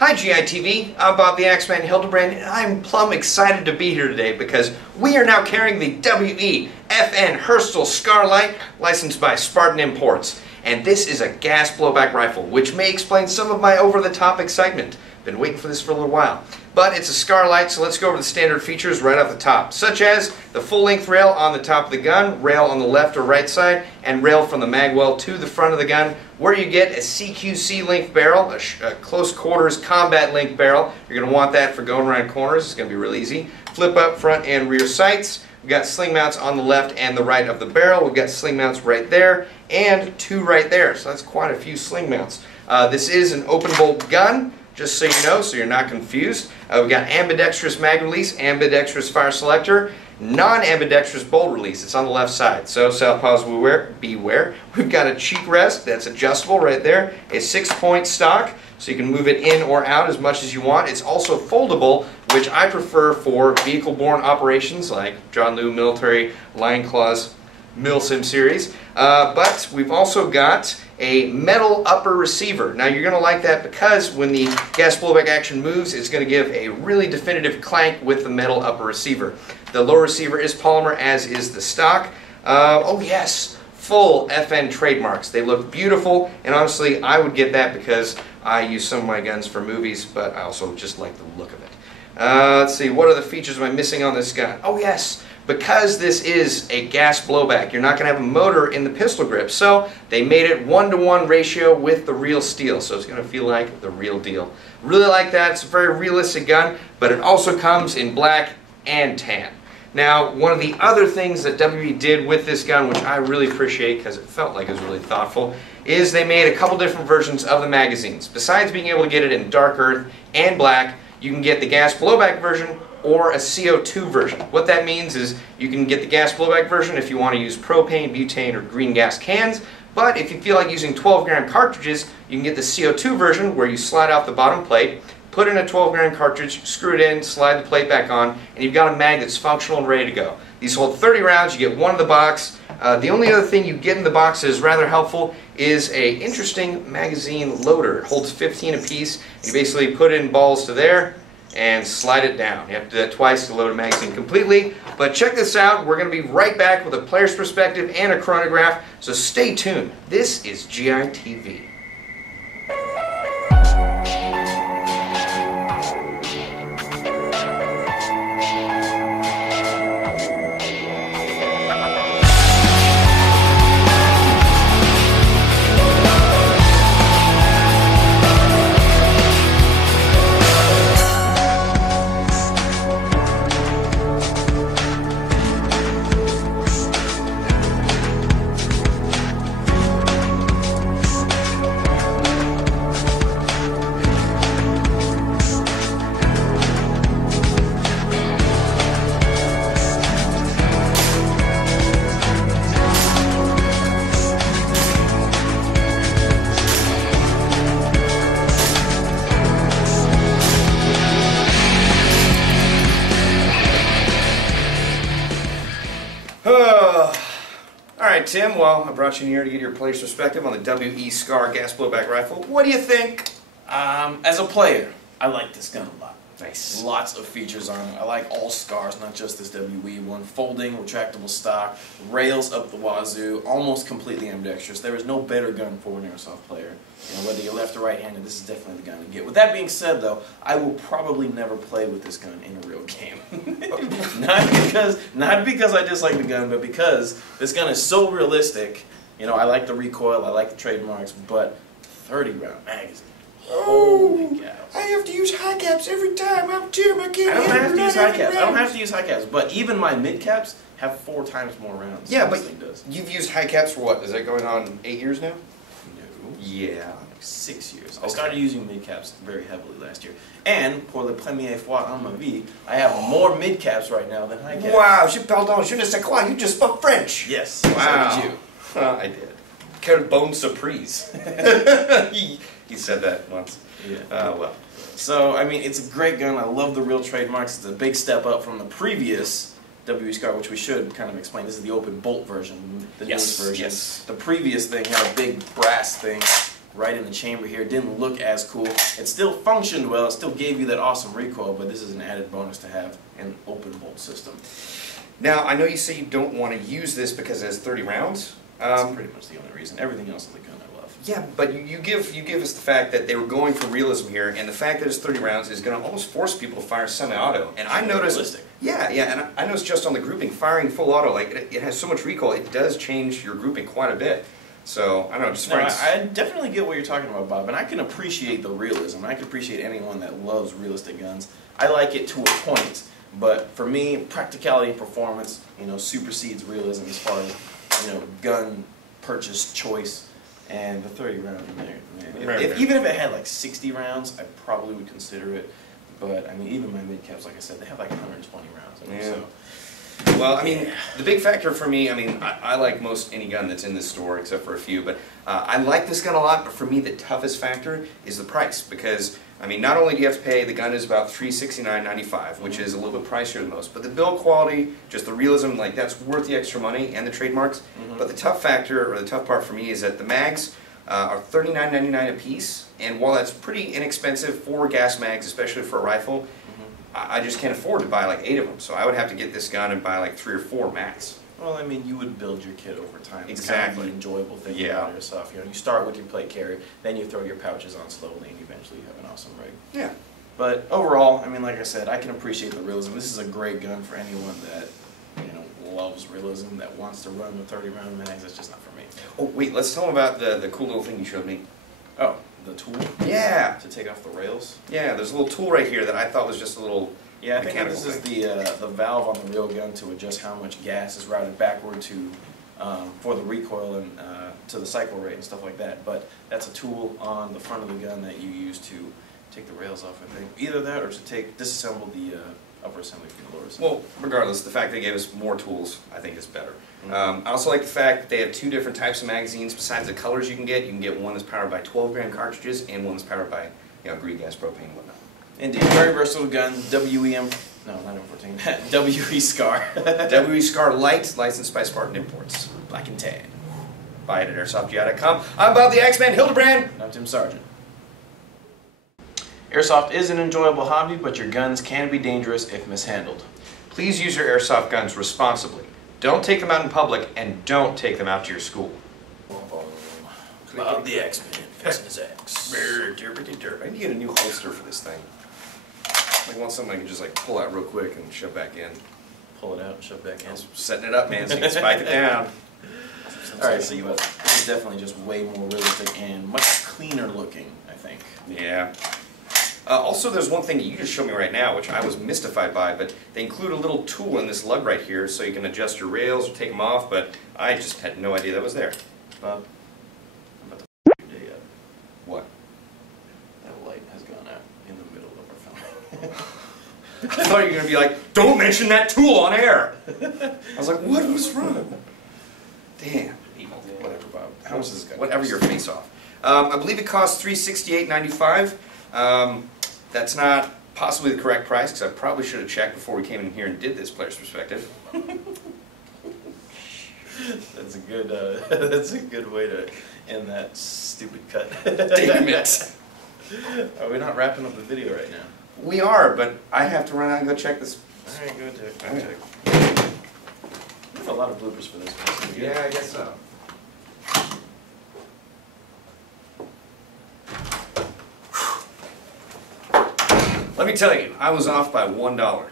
Hi GITV, I'm Bob the Axeman Hildebrand, and I'm plumb excited to be here today because we are now carrying the WE-FN Herstal Scarlight, licensed by Spartan Imports. And this is a gas blowback rifle, which may explain some of my over-the-top excitement. Been waiting for this for a little while. But it's a Scarlight, so let's go over the standard features right off the top, such as the full-length rail on the top of the gun, rail on the left or right side, and rail from the magwell to the front of the gun, where you get a CQC length barrel, a close quarters combat length barrel. You're going to want that for going around corners. It's going to be real easy. Flip up front and rear sights. We've got sling mounts on the left and the right of the barrel. We've got sling mounts right there and two right there, so that's quite a few sling mounts. This is an open bolt gun, just so you know, so you're not confused. We've got ambidextrous mag release, ambidextrous fire selector, non-ambidextrous bolt release. It's on the left side, so southpaws beware. We've got a cheek rest that's adjustable right there, a 6-point stock, so you can move it in or out as much as you want. It's also foldable, which I prefer for vehicle-borne operations like John Lew Military Lion Claws Milsim series. But we've also got a metal upper receiver. Now you're going to like that because when the gas blowback action moves, it's going to give a really definitive clank with the metal upper receiver. The lower receiver is polymer, as is the stock. Oh yes, full FN trademarks. They look beautiful, and honestly I would get that because I use some of my guns for movies, but I also just like the look of it. Let's see, what other features am I missing on this gun? Oh yes, because this is a gas blowback, you're not going to have a motor in the pistol grip, so they made it 1-to-1 ratio with the real steel, so it's going to feel like the real deal. Really like that. It's a very realistic gun, but it also comes in black and tan. Now, one of the other things that WE did with this gun, which I really appreciate because it felt like it was really thoughtful, is they made a couple different versions of the magazines. Besides being able to get it in dark earth and black, you can get the gas blowback version or a CO2 version. What that means is you can get the gas blowback version if you want to use propane, butane, or green gas cans, but if you feel like using 12-gram cartridges, you can get the CO2 version where you slide out the bottom plate, put in a 12-gram cartridge, screw it in, slide the plate back on, and you've got a mag that's functional and ready to go. These hold 30 rounds, you get one in the box. The only other thing you get in the box that is rather helpful is a interesting magazine loader. It holds 15 apiece. You basically put in balls to there and slide it down. You have to do that twice to load a magazine completely. But check this out, we're going to be right back with a player's perspective and a chronograph, so stay tuned. This is GITV. Alright Tim, well I brought you in here to get your player's perspective on the WE SCAR gas blowback rifle. What do you think? As a player, I like this gun a lot. Nice. Lots of features on it. I like all SCARs, not just this WE one. Folding, retractable stock, rails up the wazoo, almost completely ambidextrous. There is no better gun for an Airsoft player. You know, whether you're left or right-handed, this is definitely the gun to get. With that being said, though, I will probably never play with this gun in a real game. not because I dislike the gun, but because this gun is so realistic. You know, I like the recoil, I like the trademarks, but 30-round magazine. Holy cow. I have to use high caps every time. I'm Tim. I can't. I don't have to use high caps. I don't have to use high caps, but even my mid caps have 4 times more rounds. Yeah, but this thing does. You've used high caps for what? Is that going on 8 years now? No. Yeah. Like 6 years. Okay. I started using mid caps very heavily last year. And pour le première fois en ma vie, I have more mid caps right now than high caps. Wow, je pardon, je ne sais quoi. You just spoke French. Yes. Wow. So did you. I did. Quelle bonne surprise. he said that once. Yeah. Well. So, I mean, it's a great gun. I love the real trademarks. It's a big step up from the previous WE SCAR, which we should kind of explain. This is the open bolt version, the newest version. Yes. The previous thing had a big brass thing right in the chamber here. It didn't look as cool. It still functioned well. It still gave you that awesome recoil, but this is an added bonus to have an open bolt system. Now, I know you say you don't want to use this because it has 30 rounds. That's pretty much the only reason. Everything else in the gun I love. Yeah, but you give us the fact that they were going for realism here, and the fact that it's 30 rounds is going to almost force people to fire semi-auto. And I noticed, realistic. yeah, and I noticed just on the grouping, firing full auto, like it has so much recoil, it does change your grouping quite a bit. So I don't know, just I definitely get what you're talking about, Bob, and I can appreciate the realism. I can appreciate anyone that loves realistic guns. I like it to a point, but for me, practicality and performance, supersedes realism as far as gun purchase choice. And the 30 round in there, man. Even if it had like 60 rounds, I probably would consider it. But I mean, even my mid caps, like I said, they have like 120 rounds in them. Yeah. So. Well, I mean, the big factor for me, I mean, I like most any gun that's in this store except for a few, but I like this gun a lot, but for me the toughest factor is the price, because, I mean, not only do you have to pay, the gun is about $369.95, which is a little bit pricier than most, but the build quality, just the realism, like, that's worth the extra money, and the trademarks, but the tough factor, or the tough part for me, is that the mags are $39.99 a piece, and while that's pretty inexpensive for gas mags, especially for a rifle, I just can't afford to buy like 8 of them, so I would have to get this gun and buy like 3 or 4 max. Well, I mean, you would build your kit over time. It's Exactly. kind of the enjoyable thing about Airsoft. You start with your plate carrier, then you throw your pouches on slowly, and eventually you have an awesome rig. Yeah. But overall, I mean, like I said, I can appreciate the realism. This is a great gun for anyone that loves realism, that wants to run with 30-round mags. That's just not for me. Oh wait, let's tell them about the cool little thing you showed me. Oh. The tool? Yeah. To take off the rails? Yeah, there's a little tool right here that I thought was just a little I think that this thing. is the valve on the railgun to adjust how much gas is routed backward to for the recoil and to the cycle rate and stuff like that. But that's a tool on the front of the gun that you use to take the rails off, I think. Either that or to disassemble the upper assembly from the lower assembly. Well, regardless, the fact they gave us more tools, I think, is better. I also like the fact that they have 2 different types of magazines. Besides the colors you can get one that's powered by 12-gram cartridges and one that's powered by green gas, propane, and whatnot. Indeed, very versatile gun. Not M14. WE Scar. WE Scar Light, licensed by Spartan Imports. Black and tan. Buy it at airsoftgi.com. I'm Bob the Axeman Hildebrand. I'm Tim Sargent. Airsoft is an enjoyable hobby, but your guns can be dangerous if mishandled. Please use your airsoft guns responsibly. Don't take them out in public, and don't take them out to your school. Bob the Axeman, fixing his axe. I need to get a new holster for this thing. I want something I can just like pull out real quick and shove back in. Pull it out and shove back in. Setting it up, man, so you can spike it down. Alright, so this is definitely just way more realistic and much cleaner looking, I think. Yeah. Also, there's one thing that you just showed me right now, which I was mystified by, but they include a little tool in this lug right here so you can adjust your rails or take them off, but I just had no idea that was there. Bob, I'm about to f*** your day up. What? That light has gone out in the middle of our film. I thought you were going to be like, don't mention that tool on air! I was like, what was wrong? Damn. Whatever, Bob. How much is this guy? Whatever your face off. I believe it costs $368.95. That's not possibly the correct price, because I probably should have checked before we came in here and did this player's perspective. That's a good way to end that stupid cut. Damn it. Are we not wrapping up the video right now? We are, but I have to run out and go check this. Alright, go do it. Alright. We have a lot of bloopers for this one. Yeah, I guess so. Let me tell you, I was off by $1.